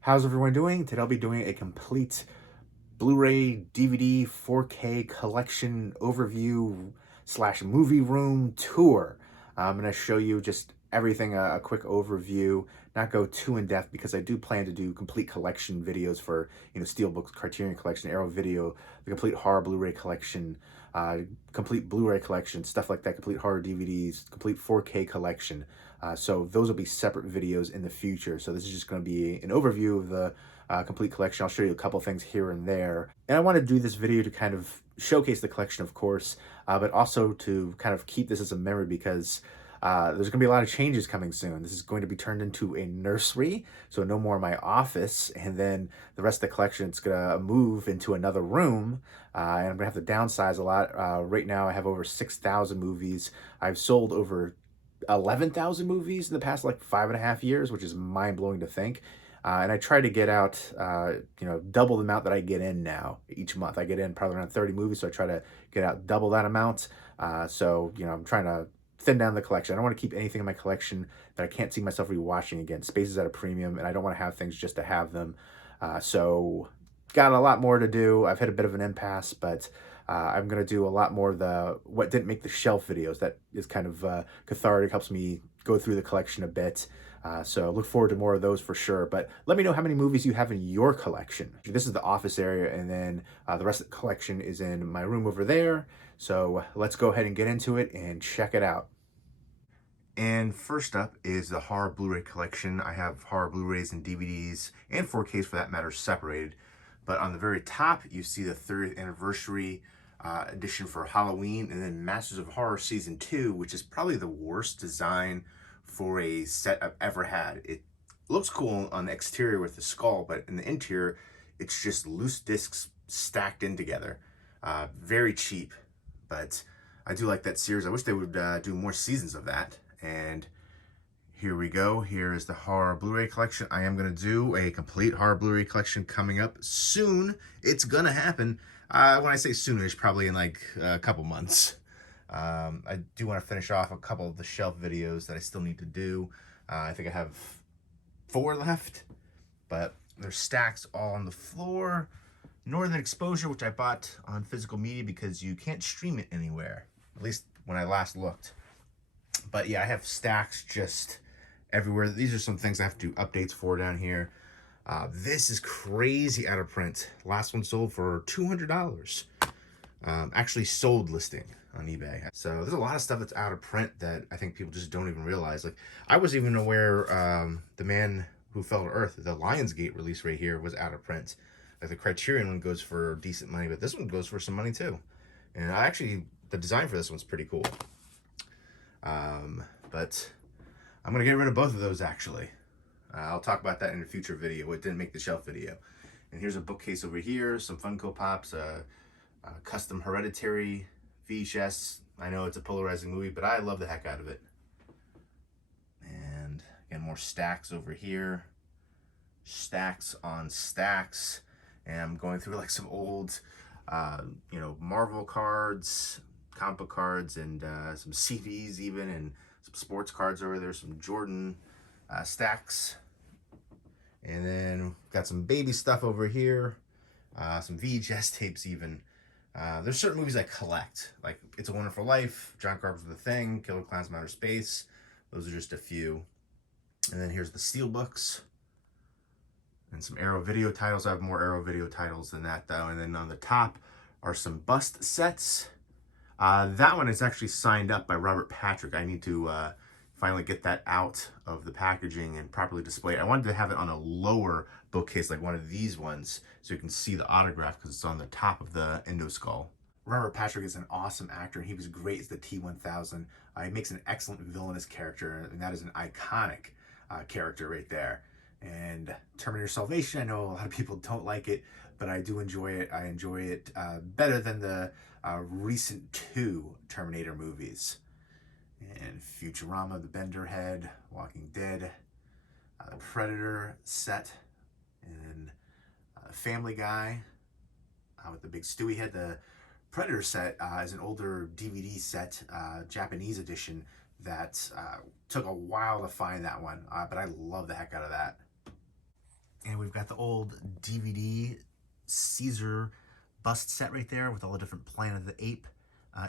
How's everyone doing? Today I'll be doing a complete Blu-ray, DVD, 4K collection overview slash movie room tour. I'm going to show you just everything, a quick overview, not go too in depth because I do plan to do complete collection videos for, Steelbook, Criterion Collection, Arrow Video, the complete horror Blu-ray collection, complete Blu-ray collection, stuff like that, complete horror DVDs, complete 4K collection. So those will be separate videos in the future. So this is just going to be an overview of the complete collection. I'll show you a couple things here and there. And I want to do this video to kind of showcase the collection, of course, but also to kind of keep this as a memory because there's going to be a lot of changes coming soon. This is going to be turned into a nursery, so no more my office. And then the rest of the collection, it's going to move into another room, and I'm going to have to downsize a lot. Right now, I have over 6,000 movies. I've sold over 11,000 movies in the past like 5.5 years, which is mind-blowing to think. And I try to get out, double the amount that I get in now each month. I get in probably around 30 movies, so I try to get out double that amount. I'm trying to thin down the collection. I don't want to keep anything in my collection that I can't see myself rewatching again. Space is at a premium, and I don't want to have things just to have them. So got a lot more to do. I've hit a bit of an impasse, but I'm going to do a lot more of the what didn't make the shelf videos. That is kind of cathartic, helps me go through the collection a bit. So look forward to more of those for sure. But let me know how many movies you have in your collection. This is the office area, and then the rest of the collection is in my room over there. So let's go ahead and get into it and check it out. And first up is the horror Blu-ray collection. I have horror Blu-rays and DVDs and 4Ks for that matter separated. But on the very top, you see the 30th anniversary edition for Halloween, and then Masters of Horror Season 2, which is probably the worst design for a set I've ever had. It looks cool on the exterior with the skull, but in the interior, it's just loose discs stacked in together. Very cheap, but I do like that series. I wish they would do more seasons of that. And here we go. Here is the horror Blu-ray collection. I am going to do a complete horror Blu-ray collection coming up soon. It's going to happen. When I say soonish, probably in like a couple months. I do want to finish off a couple of the shelf videos that I still need to do. I think I have 4 left, but there's stacks all on the floor. Northern Exposure, which I bought on physical media because you can't stream it anywhere, at least when I last looked. But yeah, I have stacks just everywhere. These are some things I have to do updates for down here. This is crazy out of print. Last one sold for $200. Actually sold listing on eBay. So there's a lot of stuff that's out of print that I think people just don't even realize. Like, I wasn't even aware The Man Who Fell to Earth, the Lionsgate release right here, was out of print. Like, the Criterion one goes for decent money, but this one goes for some money too. And the design for this one's pretty cool. But I'm gonna get rid of both of those actually. I'll talk about that in a future video. It didn't make the shelf video. And here's a bookcase over here, some Funko Pops, custom Hereditary VHS. I know it's a polarizing movie, but I love the heck out of it. And again, more stacks over here. Stacks on stacks. And I'm going through like some old, Marvel cards, comic book cards, and some CDs even, and some sports cards over there, some Jordan stacks. And then got some baby stuff over here, some VHS tapes even. There's certain movies I collect, like It's a Wonderful Life, John Carpenter's The Thing, Killer Clowns from Outer Space. Those are just a few. And then here's the Steelbooks and some Arrow Video titles. I have more Arrow Video titles than that though. And then on the top are some bust sets. That one is actually signed up by Robert Patrick. I need to finally get that out of the packaging and properly display it. I wanted to have it on a lower bookcase, like one of these ones, so you can see the autograph because it's on the top of the endo skull. Robert Patrick is an awesome actor, and he was great as the T-1000. He makes an excellent villainous character, and that is an iconic character right there. And Terminator Salvation, I know a lot of people don't like it, but I do enjoy it. I enjoy it better than the recent 2 Terminator movies. And Futurama, The Bender Head, Walking Dead, the Predator set, and Family Guy with the big Stewie head. The Predator set is an older DVD set, Japanese edition, that took a while to find that one, but I love the heck out of that. And And we've got the old DVD Caesar bust set right there with all the different Planet of the Ape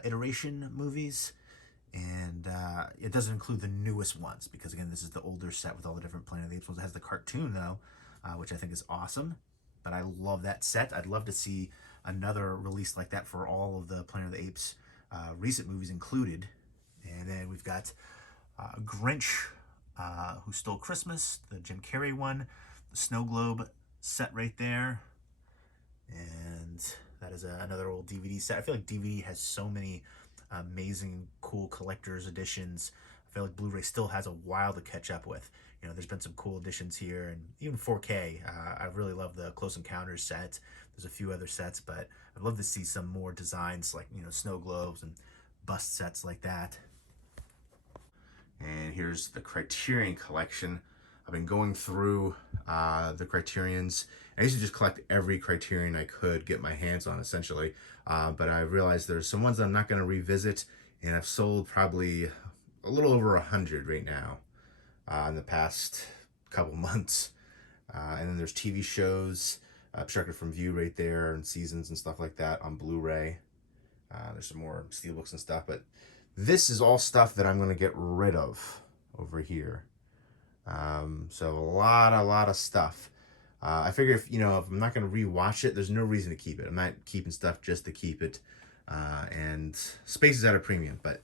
iteration movies. And it doesn't include the newest ones because, again, this is the older set with all the different Planet of the Apes ones. It has the cartoon, though, which I think is awesome. But I love that set. I'd love to see another release like that for all of the Planet of the Apes recent movies included. And then we've got Grinch, Who Stole Christmas, the Jim Carrey one, the Snow Globe set right there. And that is another old DVD set. I feel like DVD has so many amazing, cool collector's editions. I feel like Blu-ray still has a while to catch up with. You know, there's been some cool editions here, and even 4K. I really love the Close Encounters set. There's a few other sets, but I'd love to see some more designs like, you know, snow globes and bust sets like that. And here's the Criterion Collection. I've been going through the Criterions. I used to just collect every Criterion I could get my hands on, essentially. But I realized there's some ones that I'm not going to revisit, and I've sold probably a little over 100 right now in the past couple months. And then there's TV shows, Obstructed from View right there, and seasons and stuff like that on Blu-ray. There's some more Steelbooks and stuff, but this is all stuff that I'm going to get rid of over here. So a lot of stuff. I figure if I'm not going to rewatch it, there's no reason to keep it. I'm not keeping stuff just to keep it. And space is at a premium, but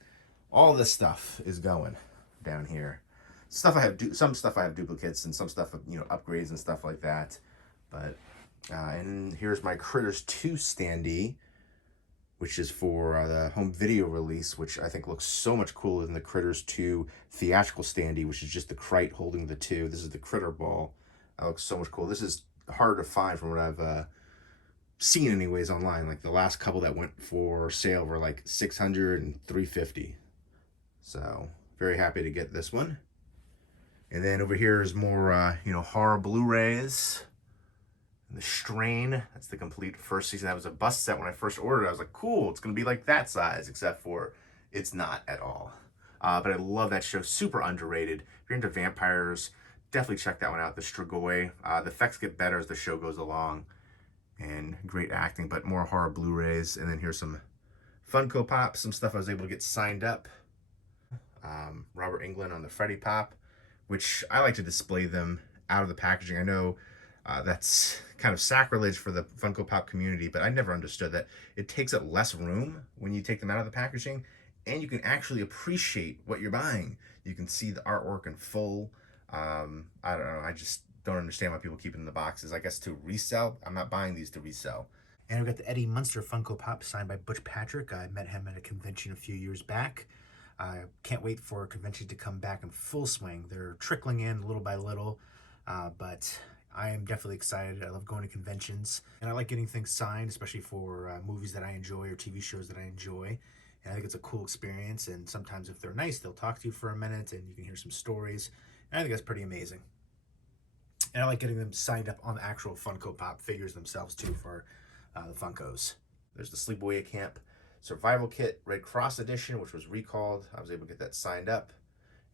all this stuff is going down here. Some stuff I have duplicates, and some stuff, upgrades and stuff like that. But and here's my Critters 2 standee, which is for the home video release, which I think looks so much cooler than the Critters 2 theatrical standee, which is just the Crite holding the 2. This is the Critter ball. That looks so much cool. This is hard to find from what I've seen anyways online. Like the last couple that went for sale were like $600 and $350. So very happy to get this one. And then over here is more, horror Blu-rays. The Strain, that's the complete first season. That was a bust set when I first ordered it. I was like, cool, it's going to be like that size, except for it's not at all. But I love that show. Super underrated. If you're into vampires, definitely check that one out, the Strigoi. The effects get better as the show goes along. And great acting, but more horror Blu-rays. And then here's some Funko Pop, some stuff I was able to get signed up. Robert Englund on the Freddy Pop, which I like to display them out of the packaging. I know that's kind of sacrilege for the Funko Pop community, but I never understood that it takes up less room when you take them out of the packaging, and you can actually appreciate what you're buying. You can see the artwork in full. I don't know. I just don't understand why people keep it in the boxes. I guess to resell. I'm not buying these to resell. And we've got the Eddie Munster Funko Pop signed by Butch Patrick. I met him at a convention a few years back. I can't wait for conventions to come back in full swing. They're trickling in little by little, but I am definitely excited. I love going to conventions, and I like getting things signed, especially for movies that I enjoy or TV shows that I enjoy. And I think it's a cool experience, and sometimes if they're nice, they'll talk to you for a minute, and you can hear some stories. And I think that's pretty amazing. And I like getting them signed up on the actual Funko Pop figures themselves, too, for the Funkos. There's the Sleepaway Camp Survival Kit Red Cross Edition, which was recalled. I was able to get that signed up.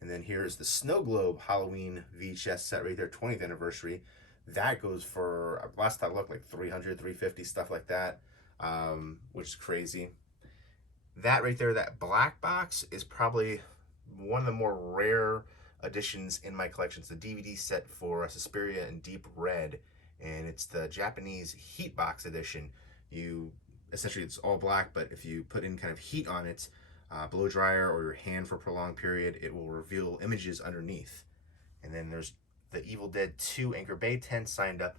And then here's the Snow Globe Halloween VHS set right there, 20th anniversary. That goes for, last I looked, like $300, $350, stuff like that, which is crazy. That right there, that black box, is probably one of the more rare editions in my collection. It's the DVD set for Suspiria in Deep Red, and it's the Japanese heat box edition. Essentially, it's all black, but if you put in kind of heat on it, blow dryer or your hand for a prolonged period, it will reveal images underneath. And then there's the Evil Dead 2 Anchor Bay tent signed up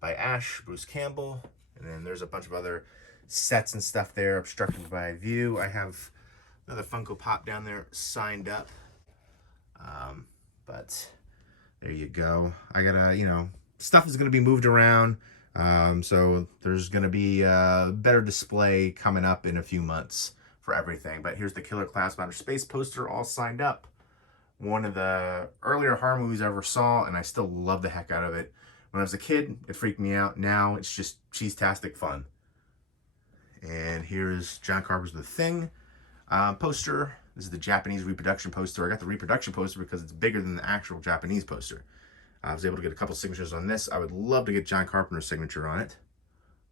by Ash, Bruce Campbell. And then there's a bunch of other sets and stuff there, Obstructed by View. I have another Funko Pop down there signed up. But there you go. I gotta, stuff is gonna be moved around. So there's gonna be a better display coming up in a few months for everything. But here's the Killer Clowns from Outer Space poster all signed up. One of the earlier horror movies I ever saw, and I still love the heck out of it. When I was a kid, it freaked me out. Now it's just cheese-tastic fun. And here's John Carpenter's The Thing poster. This is the Japanese reproduction poster. I got the reproduction poster because it's bigger than the actual Japanese poster. I was able to get a couple signatures on this. I would love to get John Carpenter's signature on it,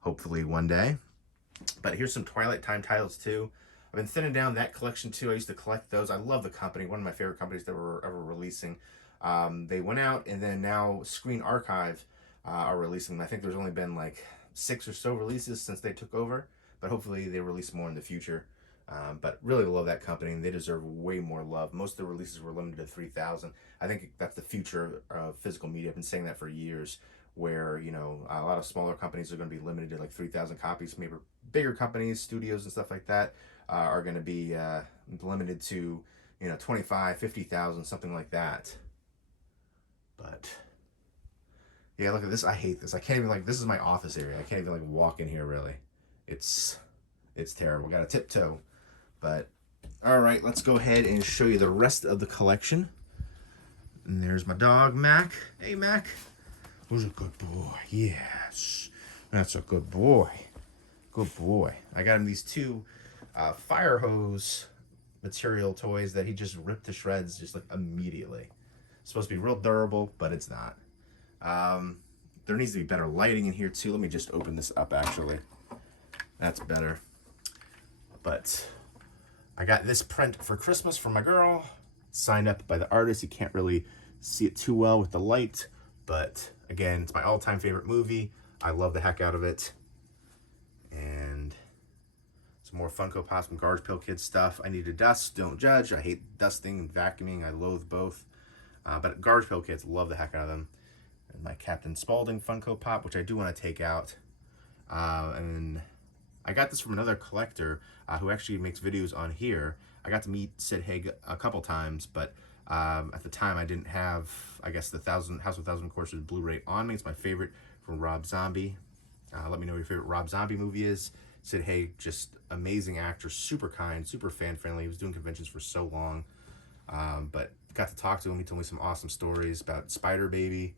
hopefully one day. But here's some Twilight Time titles too. I've been thinning down that collection too. I used to collect those. I love the company. One of my favorite companies that were ever releasing. They went out, and then now Screen Archive are releasing them. I think there's only been like 6 or so releases since they took over, but hopefully they release more in the future. But really love that company, and they deserve way more love. Most of the releases were limited to 3,000. I think that's the future of physical media. I've been saying that for years, where, you know, a lot of smaller companies are going to be limited to like 3,000 copies. Maybe bigger companies, studios and stuff like that, are going to be limited to, you know, 25, 50,000, something like that. But yeah, look at this. I hate this. I can't even, like, this is my office area. I can't even like walk in here really. It's terrible. Got to tiptoe. But all right, let's go ahead and show you the rest of the collection. And there's my dog, Mac. Hey, Mac. Who's a good boy? Yes, that's a good boy. Good boy. I got him these 2 fire hose material toys that he just ripped to shreds just like immediately. It's supposed to be real durable, but it's not. There needs to be better lighting in here too. Let me just open this up actually. That's better. But I got this print for Christmas from my girl, signed up by the artist. You can't really see it too well with the light, but again, it's my all-time favorite movie. I love the heck out of it. And some more Funko Pop, some Garbage Pail Kids stuff. I need to dust, don't judge. I hate dusting and vacuuming. I loathe both. But Garbage Pail Kids, love the heck out of them. And my Captain Spaulding Funko Pop, which I do want to take out. And I got this from another collector who actually makes videos on here. I got to meet Sid Haig a couple times, but at the time I didn't have, I guess, the House of 1,000 Corpses Blu-ray on me. It's my favorite from Rob Zombie. Let me know what your favorite Rob Zombie movie is. Sid Haig, just amazing actor, super kind, super fan-friendly. He was doing conventions for so long, but got to talk to him. He told me some awesome stories about Spider Baby,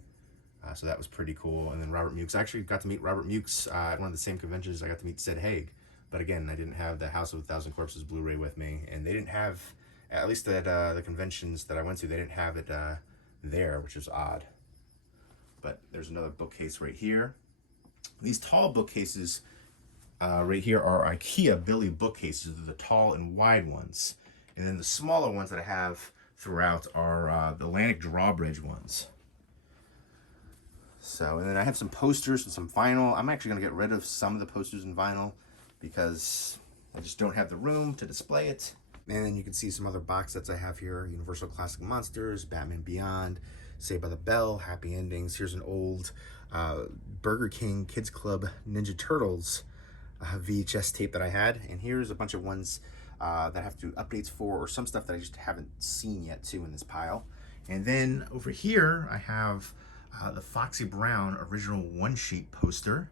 so that was pretty cool. And then Robert Mukes. I actually got to meet Robert Mukes at one of the same conventions I got to meet Sid Haig. But again, I didn't have the House of 1,000 Corpses Blu-ray with me, and they didn't have, at least at the conventions that I went to, they didn't have it there, which is odd. But there's another bookcase right here. These tall bookcases right here are IKEA Billy bookcases. They're the tall and wide ones. And then the smaller ones that I have throughout are the Atlantic drawbridge ones. So, and then I have some posters and some vinyl. I'm actually going to get rid of some of the posters and vinyl because I just don't have the room to display it. And then you can see some other box sets I have here. Universal Classic Monsters, Batman Beyond, Saved by the Bell, Happy Endings. Here's an old Burger King Kids Club Ninja Turtles VHS tape that I had. And here's a bunch of ones that I have to do updates for, or some stuff that I just haven't seen yet too in this pile. And then over here I have the Foxy Brown original one-sheet poster,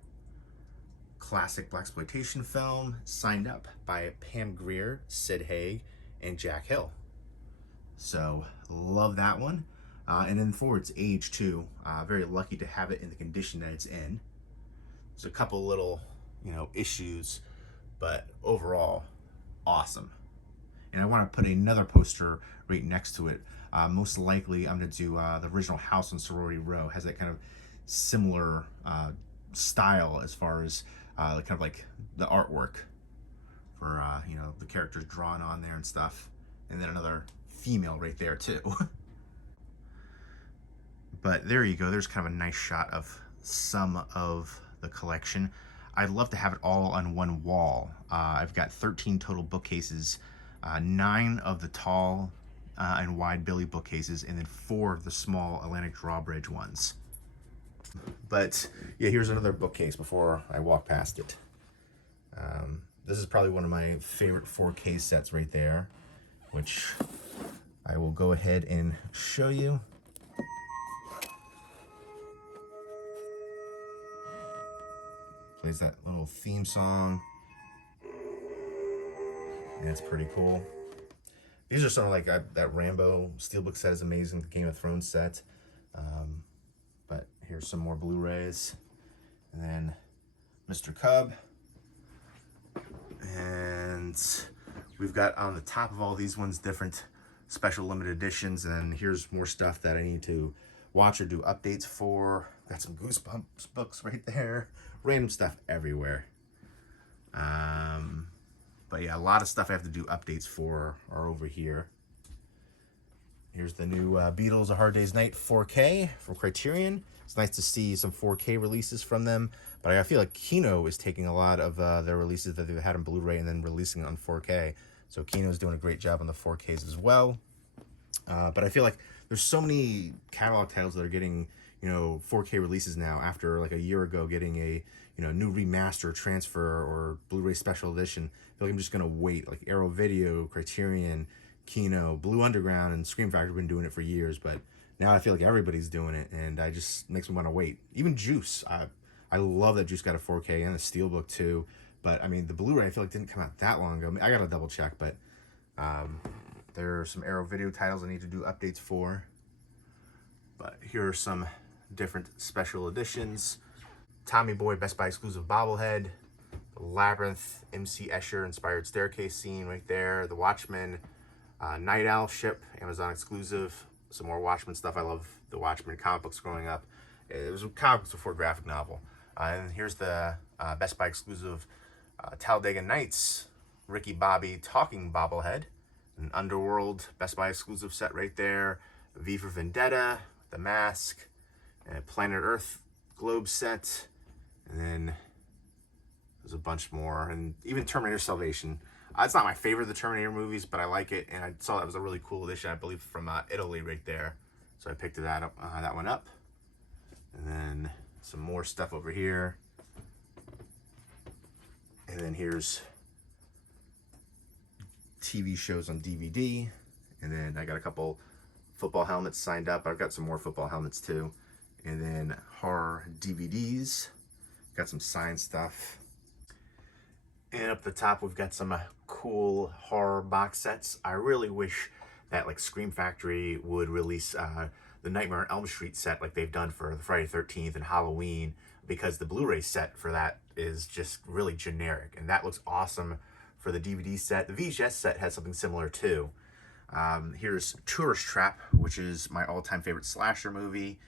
classic blaxploitation film, signed up by Pam Grier, Sid Haig, and Jack Hill. So love that one. And then for its age too, very lucky to have it in the condition that it's in. There's a couple little, you know, issues, but overall, awesome. And I want to put another poster right next to it. Most likely, I'm going to do the original House on Sorority Row. Has that kind of similar style as far as kind of like the artwork for you know, the characters drawn on there and stuff. And then another female right there too. But there you go. There's kind of a nice shot of some of the collection. I'd love to have it all on one wall. I've got 13 total bookcases, 9 of the tall and wide Billy bookcases, and then 4 of the small Atlantic drawbridge ones. But yeah, here's another bookcase before I walk past it. This is probably one of my favorite 4K sets right there, which I will go ahead and show you. Plays that little theme song. And it's pretty cool. These are some like that Rambo Steelbook set is amazing. The Game of Thrones set. But here's some more Blu-rays. And then Mr. Cub. And we've got on the top of all these ones different special limited editions. And here's more stuff that I need to watch or do updates for. Got some Goosebumps books right there. Random stuff everywhere. But yeah, a lot of stuff I have to do updates for are over here. Here's the new Beatles A Hard Day's Night 4K from Criterion. It's nice to see some 4K releases from them, but I feel like Kino is taking a lot of their releases that they've had on Blu-ray and then releasing it on 4K. So Kino's doing a great job on the 4Ks as well. But I feel like there's so many catalog titles that are getting, 4K releases now after like a year ago getting a, new remaster, transfer, or Blu-ray special edition. I feel like I'm just gonna wait. Like Arrow Video, Criterion, Kino, Blue Underground, and Scream Factory have been doing it for years, but now I feel like everybody's doing it, and I just makes me want to wait. Even Juice, I love that Juice got a 4K and a Steelbook too, but I mean the Blu-ray I feel like didn't come out that long ago. I gotta double check, but there are some Arrow Video titles I need to do updates for. But here are some different special editions. Tommy Boy Best Buy exclusive bobblehead, the Labyrinth MC Escher inspired staircase scene right there, the Watchmen Night Owl ship, Amazon exclusive, some more Watchmen stuff. I love the Watchmen comic books growing up. It was comic books before graphic novel. And here's the Best Buy exclusive Talladega Nights Ricky Bobby talking bobblehead, an Underworld Best Buy exclusive set right there, V for Vendetta, The Mask, and Planet Earth globe set, and then there's a bunch more, and even Terminator Salvation. It's not my favorite of the Terminator movies, but I like it, and I saw that was a really cool edition, I believe, from Italy right there. So I picked that up, that one up. And then some more stuff over here. And then here's TV shows on DVD. And then I got a couple football helmets signed up. I've got some more football helmets too. And then horror DVDs. Got some signed stuff. And up the top, we've got some cool horror box sets. I really wish that like Scream Factory would release the Nightmare on Elm Street set like they've done for the Friday the 13th and Halloween, because the Blu-ray set for that is just really generic. And that looks awesome for the DVD set. The VHS set has something similar too. Here's Tourist Trap, which is my all-time favorite slasher movie.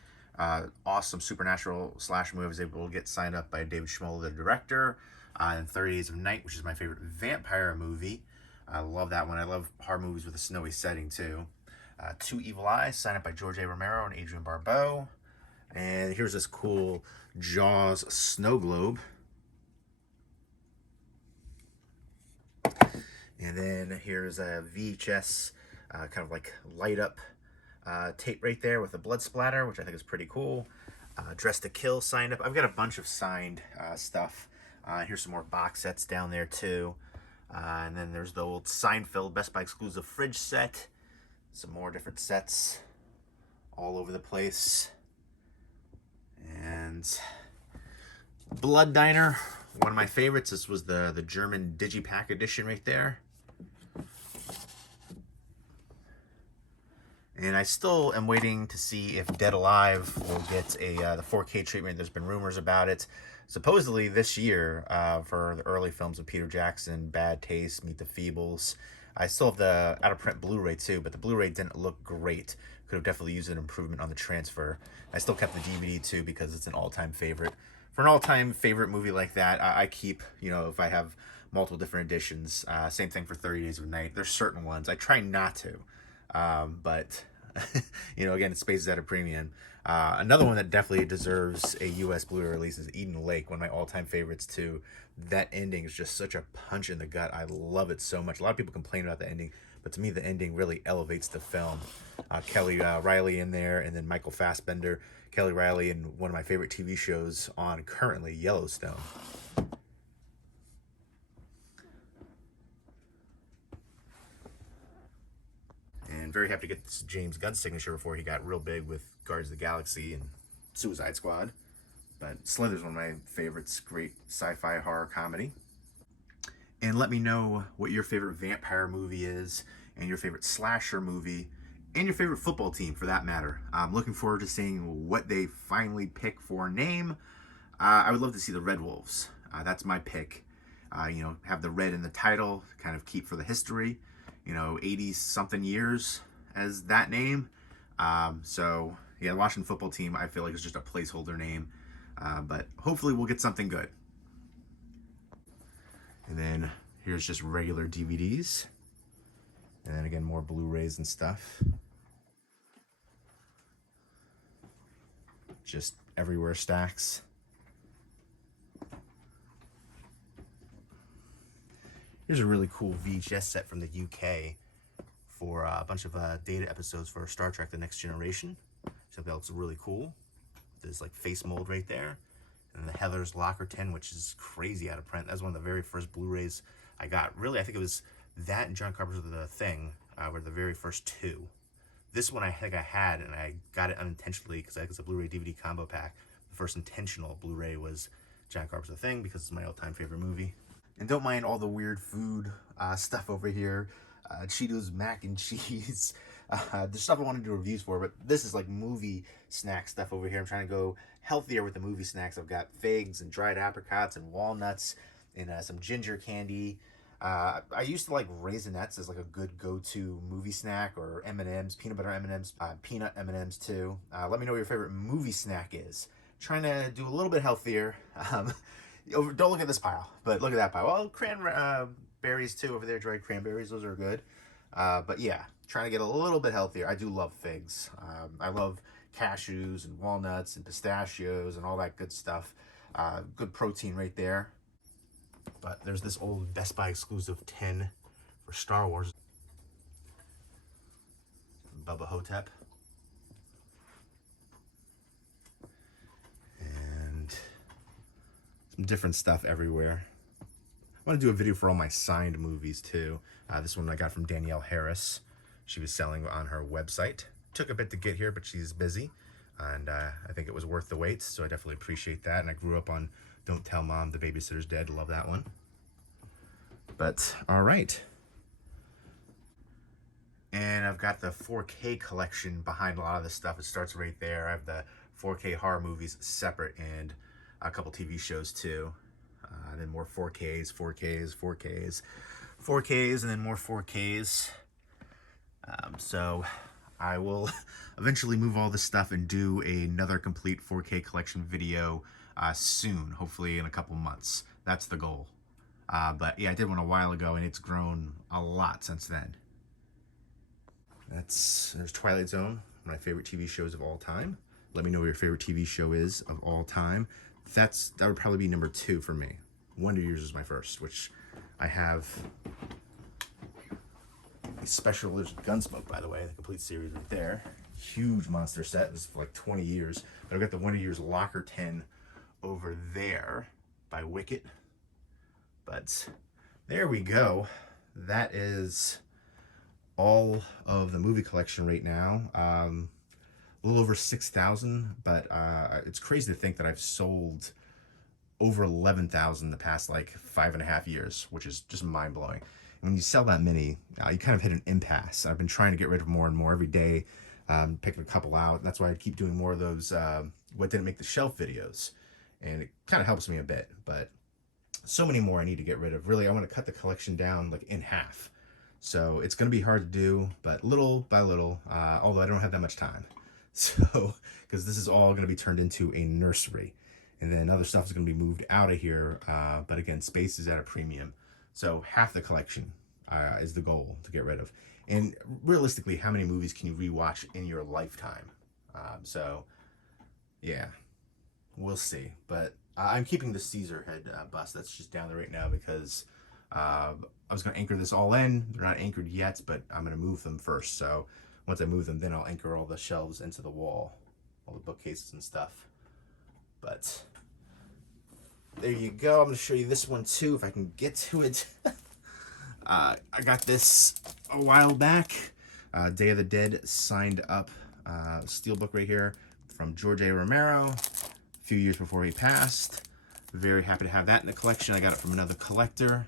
Awesome supernatural slasher movie. I was able to get signed up by David Schmoll, the director. And 30 Days of Night, which is my favorite vampire movie. I love that one. I love horror movies with a snowy setting too. Two Evil Eyes, signed up by George A. Romero and Adrienne Barbeau. And here's this cool Jaws snow globe. And then here's a VHS kind of like light up tape right there with a blood splatter, which I think is pretty cool. Dress to Kill signed up. I've got a bunch of signed stuff. Here's some more box sets down there too. And then there's the old Seinfeld Best Buy exclusive fridge set. Some more different sets all over the place. And Blood Diner, one of my favorites. This was the German Digipack edition right there. And I still am waiting to see if Dead Alive will get the 4K treatment. There's been rumors about it. Supposedly this year for the early films of Peter Jackson, Bad Taste, Meet the Feebles. I still have the out-of-print Blu-ray too, but the Blu-ray didn't look great. Could have definitely used an improvement on the transfer. I still kept the DVD too because it's an all-time favorite. For an all-time favorite movie like that, I keep, if I have multiple different editions. Same thing for 30 Days of Night. There's certain ones. I try not to, but... again, Space is at a premium. Another one that definitely deserves a US Blu-ray release is Eden Lake, one of my all-time favorites too. That ending is just such a punch in the gut. I love it so much. A lot of people complain about the ending, but to me the ending really elevates the film. Kelly Riley in there, and then Michael Fassbender. Kelly Riley in one of my favorite TV shows on currently, Yellowstone. And very happy to get this James Gunn signature before he got real big with Guardians of the Galaxy and Suicide Squad. But Slither's one of my favorites. Great sci-fi horror comedy. And let me know what your favorite vampire movie is, and your favorite slasher movie, and your favorite football team for that matter. I'm looking forward to seeing what they finally pick for a name. I would love to see the Red Wolves. That's my pick. Have the red in the title, kind of keep for the history. 80 something years as that name. So Yeah, the Washington football team, I feel like is just a placeholder name. But hopefully we'll get something good. And then here's just regular DVDs. And then again, more Blu-rays and stuff. Just everywhere stacks. Here's a really cool VHS set from the UK for a bunch of data episodes for Star Trek: The Next Generation. So that looks really cool. There's like face mold right there. And the Heather's Locker 10, which is crazy out of print. That was one of the very first Blu-rays I got. Really, I think it was that and John Carpenter's The Thing were the very first two. This one I think I had, and I got it unintentionally because I think it's a Blu-ray DVD combo pack. The first intentional Blu-ray was John Carpenter's The Thing because it's my all-time favorite movie. And don't mind all the weird food stuff over here. Cheetos, mac and cheese. There's stuff I want to do reviews for, but this is like movie snack stuff over here. I'm trying to go healthier with the movie snacks. I've got figs and dried apricots and walnuts and some ginger candy. I used to like Raisinets as like a good go-to movie snack, or M&Ms, peanut butter M&Ms, peanut M&Ms too. Let me know what your favorite movie snack is. Trying to do a little bit healthier. Don't look at this pile, but look at that pile. Well, cranberries too over there, dried cranberries. Those are good. But yeah, trying to get a little bit healthier. I do love figs. I love cashews and walnuts and pistachios and all that good stuff. Good protein right there. But there's this old Best Buy exclusive 10 for Star Wars. Bubba Hotep. And some different stuff everywhere. I want to do a video for all my signed movies too. This one I got from Danielle Harris. She was selling on her website. Took a bit to get here, but she's busy. And I think it was worth the wait, so I definitely appreciate that. And I grew up on Don't Tell Mom the Babysitter's Dead. Love that one. But, all right. And I've got the 4K collection behind a lot of this stuff. It starts right there. I have the 4K horror movies separate and a couple TV shows too. And then more 4Ks, 4Ks, 4Ks, 4Ks, and then more 4Ks. So I will eventually move all this stuff and do another complete 4K collection video soon, hopefully in a couple months. That's the goal. But yeah, I did one a while ago and it's grown a lot since then. There's Twilight Zone, one of my favorite TV shows of all time. Let me know what your favorite TV show is of all time. That would probably be number 2 for me. Wonder Years is my first, which I have a special edition Gunsmoke, by the way, the complete series right there. Huge monster set. This is for like 20 years. But I've got the Wonder Years Locker 10 over there by Wicket. But there we go. That is all of the movie collection right now. A little over 6,000, but it's crazy to think that I've sold over 11,000 the past like 5.5 years, which is just mind-blowing. When you sell that many, you kind of hit an impasse. I've been trying to get rid of more and more every day, picking a couple out. That's why I keep doing more of those what didn't make the shelf videos, and it kind of helps me a bit. But so many more I need to get rid of. Really, I want to cut the collection down like in half. So it's going to be hard to do, but little by little, although I don't have that much time. So, because this is all going to be turned into a nursery. And then other stuff is going to be moved out of here. But again, space is at a premium. So half the collection is the goal to get rid of. And realistically, how many movies can you rewatch in your lifetime? So, yeah, we'll see. But I'm keeping the Caesar head bust. That's just down there right now because I was going to anchor this all in. They're not anchored yet, but I'm going to move them first. So once I move them, then I'll anchor all the shelves into the wall, all the bookcases and stuff. But there you go. I'm going to show you this one too, if I can get to it. I got this a while back. Day of the Dead signed up Steelbook right here from George A. Romero a few years before he passed. Very happy to have that in the collection. I got it from another collector.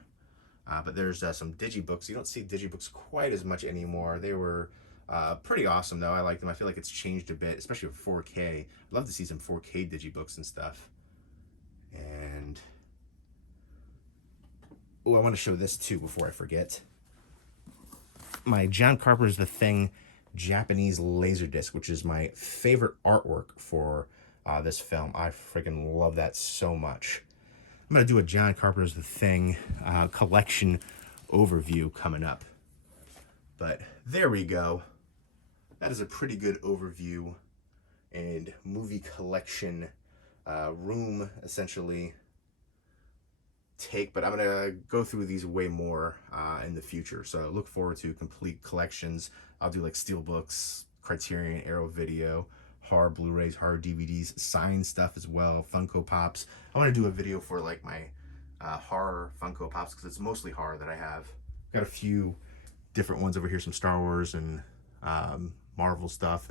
But there's some digibooks. You don't see digibooks quite as much anymore. They were pretty awesome though. I like them. I feel like it's changed a bit, especially with 4K. I'd love to see some 4K digibooks and stuff. And oh, I want to show this too before I forget. My John Carpenter's The Thing Japanese Laserdisc, which is my favorite artwork for this film. I freaking love that so much. I'm going to do a John Carpenter's The Thing collection overview coming up. But there we go. That is a pretty good overview and movie collection room, essentially, take. But I'm going to go through these way more in the future. So look forward to complete collections. I'll do like Steelbooks, Criterion, Arrow Video, horror Blu-rays, horror DVDs, signed stuff as well, Funko Pops. I want to do a video for like my horror Funko Pops because it's mostly horror that I have. Got a few different ones over here, some Star Wars and Marvel stuff,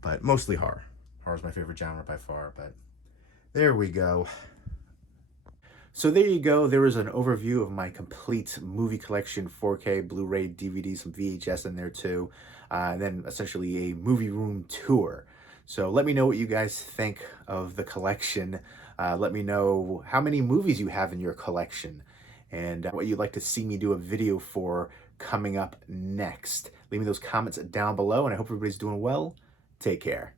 but mostly horror. Horror is my favorite genre by far, but there we go. So there you go. There is an overview of my complete movie collection, 4K, Blu-ray, DVD, some VHS in there too, and then essentially a movie room tour. So let me know what you guys think of the collection. Let me know how many movies you have in your collection and what you'd like to see me do a video for coming up next. Leave me those comments down below, and I hope everybody's doing well. Take care.